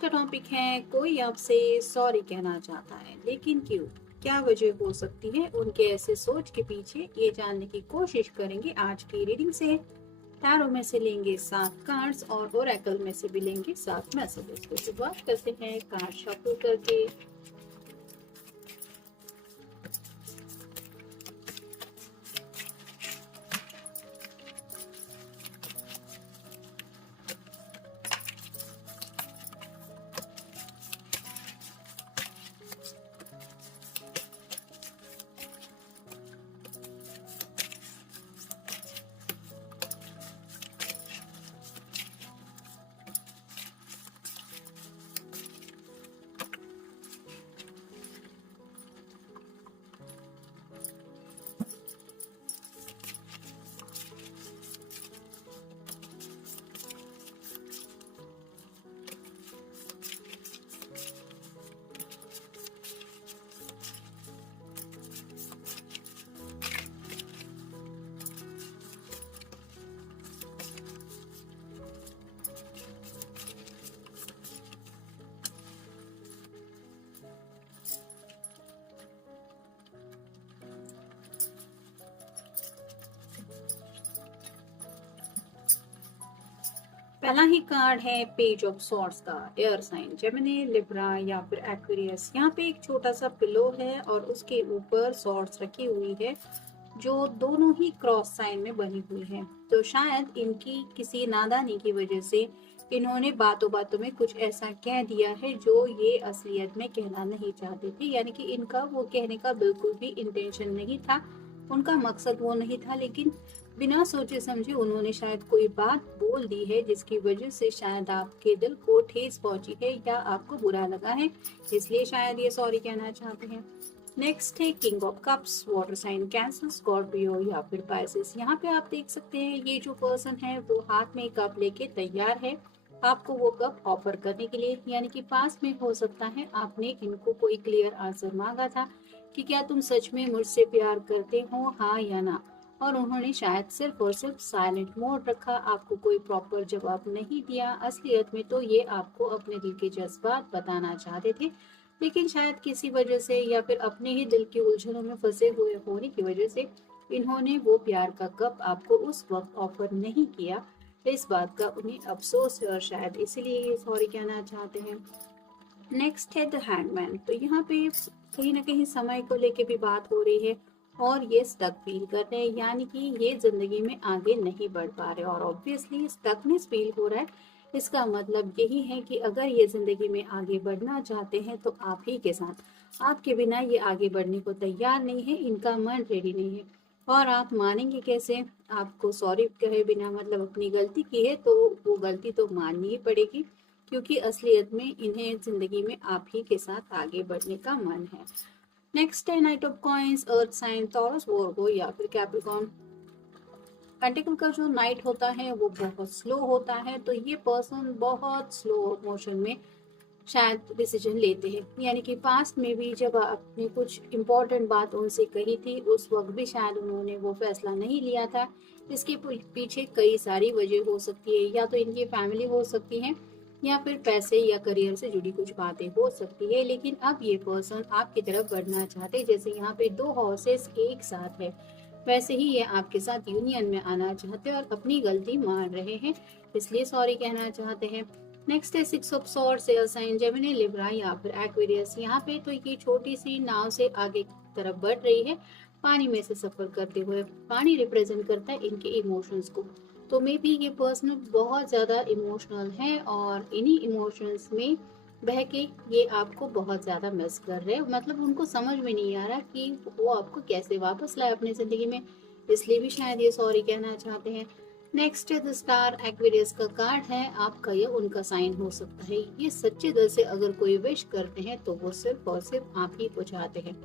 का टॉपिक है कोई आपसे सॉरी कहना चाहता है लेकिन क्यों, क्या वजह हो सकती है उनके ऐसे सोच के पीछे, ये जानने की कोशिश करेंगे आज की रीडिंग से। टैरो में से लेंगे 7 कार्ड्स और ओरेकल में से भी लेंगे 7 मैसेजेस। तो शुरुआत करते हैं कार्ड शफल करके। पहला ही कार्ड है पेज ऑफ सॉर्ड्स का। एयर साइन जेमिनी, लिब्रा या फिर एक्वेरियस। यहाँ पे एक छोटा सा पिलो है और उसके ऊपर सॉर्ड्स रखी हुई है जो दोनों ही क्रॉस साइन में बनी हुई है। तो शायद इनकी किसी नादानी की वजह से इन्होंने बातों बातों में कुछ ऐसा कह दिया है जो ये असलियत में कहना नहीं चाहते थे, यानी कि इनका वो कहने का बिल्कुल भी इंटेंशन नहीं था, उनका मकसद वो नहीं था, लेकिन बिना सोचे समझे उन्होंने शायद कोई बात बोल दी है जिसकी वजह से शायद आपके दिल को ठेस पहुंची है या आपको बुरा लगा है, इसलिए शायद ये सॉरी कहना चाहते हैं। नेक्स्ट है King of Cups, water sign Cancer, Scorpio या फिर पाइसेस। यहाँ पे आप देख सकते हैं ये जो पर्सन है वो हाथ में कप लेके तैयार है आपको वो कप ऑफर करने के लिए, यानी कि पास में हो सकता है आपने इनको कोई क्लियर आंसर मांगा था कि क्या तुम सच में मुझसे प्यार करते हो, हाँ या ना, और उन्होंने शायद सिर्फ और सिर्फ साइलेंट मोड रखा, आपको कोई प्रॉपर जवाब नहीं दिया। असलियत में तो ये आपको अपने दिल के जज्बात बताना चाहते थे, लेकिन शायद किसी वजह से या फिर अपने ही दिल की उलझनों में फंसे हुए होने की वजह से इन्होंने वो प्यार का कप आपको उस वक्त ऑफर नहीं किया। इस बात का उन्हें अफसोस है और शायद इसीलिए ये सॉरी कहना चाहते हैं। नेक्स्ट है द हैंगमैन। तो यहाँ पे कहीं ना कहीं समय को लेके भी बात हो रही है और ये स्टक फील कर रहे हैं, यानी कि ये जिंदगी में आगे नहीं बढ़ पा रहे और ऑब्वियसली स्टकनेस फील हो रहा है। इसका मतलब यही है कि अगर ये जिंदगी में आगे बढ़ना चाहते हैं तो आप ही के साथ, आपके बिना ये आगे बढ़ने को तैयार नहीं है, इनका मन रेडी नहीं है। और आप मानेंगे कैसे, आपको सॉरी कहे बिना, मतलब अपनी गलती की है तो वो गलती तो माननी ही पड़ेगी, क्योंकि असलियत में इन्हें जिंदगी में आप ही के साथ आगे बढ़ने का मन है। नेक्स्ट है knight of coins, earth sign, Taurus, Virgo या फिर कैप्रिकॉर्न। पेंटिकल का जो नाइट होता है वो बहुत स्लो होता है, तो ये पर्सन बहुत स्लो मोशन में शायद डिसीजन लेते हैं, यानी कि पास्ट में भी जब आपने कुछ इम्पोर्टेंट बात उनसे कही थी उस वक्त भी शायद उन्होंने वो फैसला नहीं लिया था। इसके पीछे कई सारी वजह हो सकती है, या तो इनकी फैमिली हो सकती है या फिर पैसे या करियर से जुड़ी कुछ बातें हो सकती है, लेकिन अब ये पर्सन आपकी तरफ बढ़ना चाहते हैं। जैसे यहाँ पे 2 हॉर्सेस एक साथ है, वैसे ही ये आपके साथ यूनियन में आना चाहते हैं और अपनी गलती मान रहे हैं, इसलिए सॉरी कहना चाहते हैं। नेक्स्ट है 6 of Swords, air sign Gemini, Libra या फिर एक्वेरियस। यहाँ पे तो ये छोटी सी नाव से आगे की तरफ बढ़ रही है पानी में से सफर करते हुए। पानी रिप्रेजेंट करता है इनके इमोशंस को, तो मे बी ये पर्सन बहुत ज़्यादा इमोशनल है और इन्हीं इमोशंस में बह के ये आपको बहुत ज़्यादा मिस कर रहे हैं, मतलब उनको समझ में नहीं आ रहा कि वो आपको कैसे वापस लाए अपनी ज़िंदगी में, इसलिए भी शायद ये सॉरी कहना चाहते हैं। नेक्स्ट है द स्टार, एक्वेरियस का कार्ड है, आपका या उनका साइन हो सकता है। ये सच्चे दिल से अगर कोई विश करते हैं तो वो सिर्फ और सिर्फ आप ही को चाहते हैं,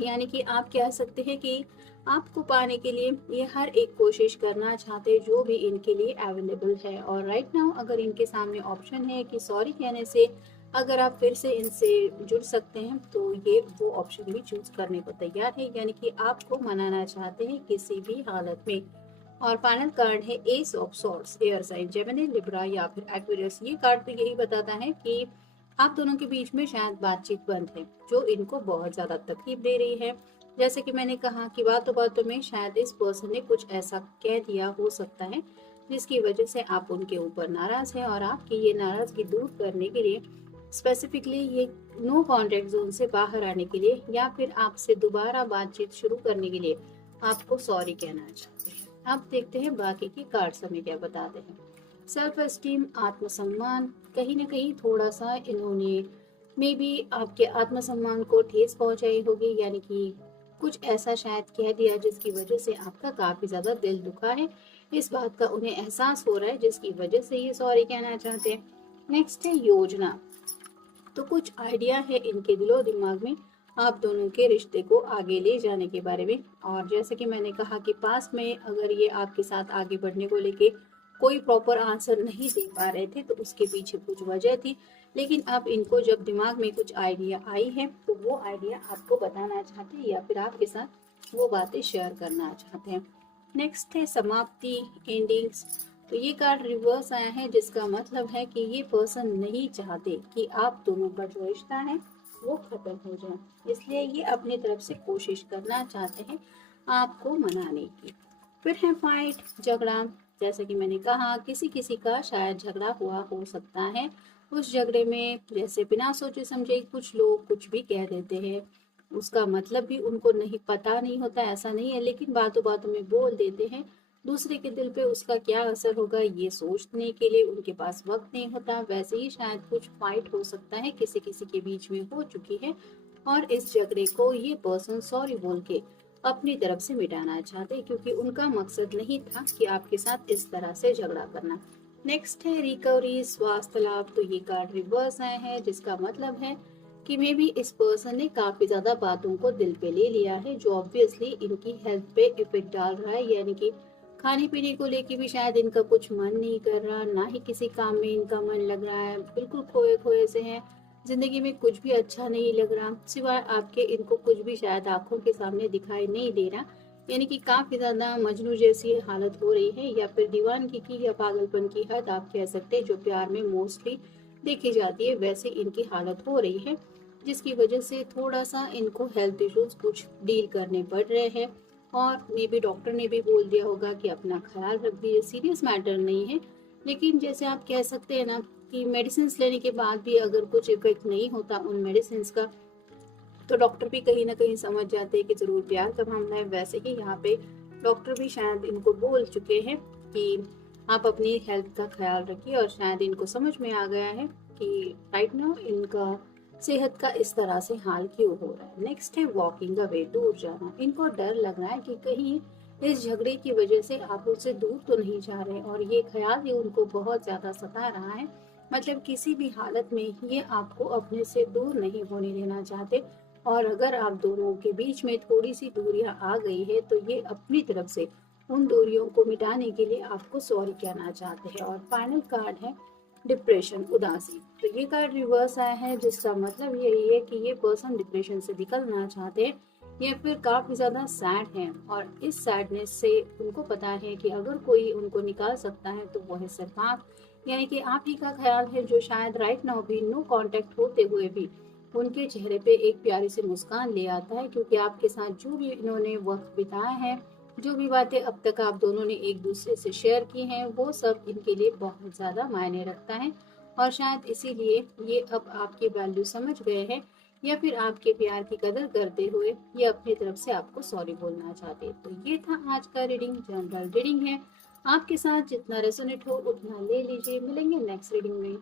यानी कि आप कह सकते हैं कि आपको पाने के लिए ये हर एक कोशिश करना चाहते हैं जो भी इनके लिए अवेलेबल है। और राइट नाउ अगर इनके सामने ऑप्शन है कि सॉरी कहने से अगर आप फिर से इनसे जुड़ सकते हैं तो ये वो ऑप्शन भी चूज करने को तैयार है, यानी कि आपको मनाना चाहते हैं किसी भी हालत में। और फाइनल कार्ड है ace of Swords, air sign Gemini, Libra या फिर एक्वेरियस। ये कार्ड तो यही बताता है कि आप दोनों के बीच में शायद बातचीत बंद है जो इनको बहुत ज्यादा तकलीफ दे रही है। जैसे कि मैंने कहा कि बातों बातों में शायद इस पर्सन ने कुछ ऐसा कह दिया हो सकता है जिसकी वजह से आप उनके ऊपर नाराज हैं, और आपकी ये नाराजगी दूर करने के लिए स्पेसिफिकली ये नो कॉन्टेक्ट जोन से बाहर आने के लिए या फिर आपसे दोबारा बातचीत शुरू करने के लिए आपको सॉरी कहना चाहते हैं। अब देखते हैं बाकी की कार्ड्स हमें क्या बताते हैं। सेल्फ एस्टीम, आत्मसम्मान, कहीं ना कहीं थोड़ा सा इन्होंने मे बी आपके आत्मसम्मान को ठेस पहुंचाई होगी, यानी कि कुछ ऐसा शायद कह दिया जिसकी वजह से आपका काफी ज्यादा दिल दुखा है। इस बात का उन्हें एहसास हो रहा है जिसकी वजह से ये सॉरी कहना चाहते हैं। नेक्स्ट है योजना। तो कुछ आइडिया है इनके दिलो दिमाग में आप दोनों के रिश्ते को आगे ले जाने के बारे में। और जैसे कि मैंने कहा कि पास में अगर ये आपके साथ आगे बढ़ने को लेके कोई प्रॉपर आंसर नहीं दे पा रहे थे तो उसके पीछे कुछ वजह थी, लेकिन अब इनको जब दिमाग में कुछ आइडिया आई है तो वो आइडिया आपको बताना चाहते हैं या फिर आपके साथ वो बातें शेयर करना चाहते हैं। नेक्स्ट है समाप्ति, एंडिंग्स। तो ये कार्ड रिवर्स आया है जिसका मतलब है कि ये पर्सन नहीं चाहते कि आप दोनों का जो रिश्ता है वो खत्म हो जाए, इसलिए ये अपनी तरफ से कोशिश करना चाहते हैं आपको मनाने की। फिर है फाइट, झगड़ा। जैसे कि मैंने कहा किसी किसी का शायद झगड़ा हुआ हो सकता है। उस झगड़े में जैसे बिना सोचे समझे कुछ लोग कुछ भी कह देते हैं, उसका मतलब भी उनको नहीं पता नहीं होता, ऐसा नहीं है, लेकिन बातों बातों में बोल देते हैं। दूसरे के दिल पे उसका क्या असर होगा ये सोचने के लिए उनके पास वक्त नहीं होता। वैसे ही शायद कुछ फाइट हो सकता है किसी किसी के बीच में हो चुकी है, और इस झगड़े को ये पर्सन सॉरी बोल के अपनी तरफ से मिटाना चाहते, क्योंकि उनका मकसद नहीं था कि आपके साथ इस तरह से झगड़ा करना। नेक्स्ट है रिकवरी, स्वास्थ्य लाभ। तो ये कार्ड रिवर्स आए हैं जिसका मतलब है कि मे बी इस पर्सन ने काफी ज्यादा बातों को दिल पे ले लिया है जो ऑब्वियसली इनकी हेल्थ पे इफेक्ट डाल रहा है, यानी कि खाने पीने को लेके भी शायद इनका कुछ मन नहीं कर रहा, ना ही किसी काम में इनका मन लग रहा है, बिल्कुल खोए खोए से हैं, जिंदगी में कुछ भी अच्छा नहीं लग रहा, सिवाय आपके इनको कुछ भी शायद आंखों के सामने दिखाई नहीं दे रहा। यानी कि काफी ज्यादा मजनू जैसी हालत हो रही है, या फिर दीवानगी की या पागलपन की हद आप कह सकते हैं जो प्यार में मोस्टली देखी जाती है, वैसे इनकी हालत हो रही है, जिसकी वजह से थोड़ा सा इनको हेल्थ इश्यूज कुछ डील करने पड़ रहे हैं। और मे बी डॉक्टर ने भी बोल दिया होगा कि अपना ख्याल रख दीजिए, सीरियस मैटर नहीं है, लेकिन जैसे आप कह सकते हैं ना कि मेडिसिन लेने के बाद भी अगर कुछ इफेक्ट नहीं होता उन मेडिसिन का, तो डॉक्टर भी कहीं ना कहीं समझ जाते हैं कि जरूर प्यार का मामला है। वैसे ही यहाँ पे डॉक्टर भी शायद इनको बोल चुके हैं कि आप अपनी हेल्थ का ख्याल रखिए, और शायद इनको समझ में आ गया है कि राइट नाउ इनका सेहत का इस तरह से हाल क्यों हो रहा है। नेक्स्ट है वॉकिंग अवे, दूर जाना। इनको डर लग रहा है कि कहीं इस झगड़े की वजह से आप उससे दूर तो नहीं जा रहे, और ये ख्याल ही उनको बहुत ज्यादा सता रहा है। मतलब किसी भी हालत में ये आपको अपने से दूर नहीं होने देना चाहते, और अगर आप दोनों के बीच में थोड़ी सी दूरियां आ गई है तो ये अपनी तरफ से उन दूरियों को मिटाने के लिए आपको सॉरी कहना चाहते हैं। और फाइनल कार्ड है डिप्रेशन, उदासी। तो ये कार्ड रिवर्स आया है जिसका मतलब यही है कि ये पर्सन डिप्रेशन से निकलना चाहते हैं या फिर काफी ज्यादा सैड हैं, और इस सैडनेस से उनको पता है कि अगर कोई उनको निकाल सकता है तो वो है सिर्फ आप, यानी कि आप ही का ख्याल है जो शायद राइट नाउ भी नो कांटेक्ट होते हुए भी उनके चेहरे पे एक प्यारी सी मुस्कान ले आता है, क्योंकि आपके साथ जो भी इन्होंने वक्त बिताया है, जो भी बातें अब तक आप दोनों ने एक दूसरे से शेयर की हैं, वो सब इनके लिए बहुत ज़्यादा मायने रखता है, और शायद इसीलिए ये अब आपकी वैल्यू समझ गए हैं, या फिर आपके प्यार की कदर करते हुए ये अपनी तरफ से आपको सॉरी बोलना चाहते। तो ये था आज का रीडिंग, जनरल रीडिंग है, आपके साथ जितना रेजोनेट हो उतना ले लीजिए। मिलेंगे नेक्स्ट रीडिंग में।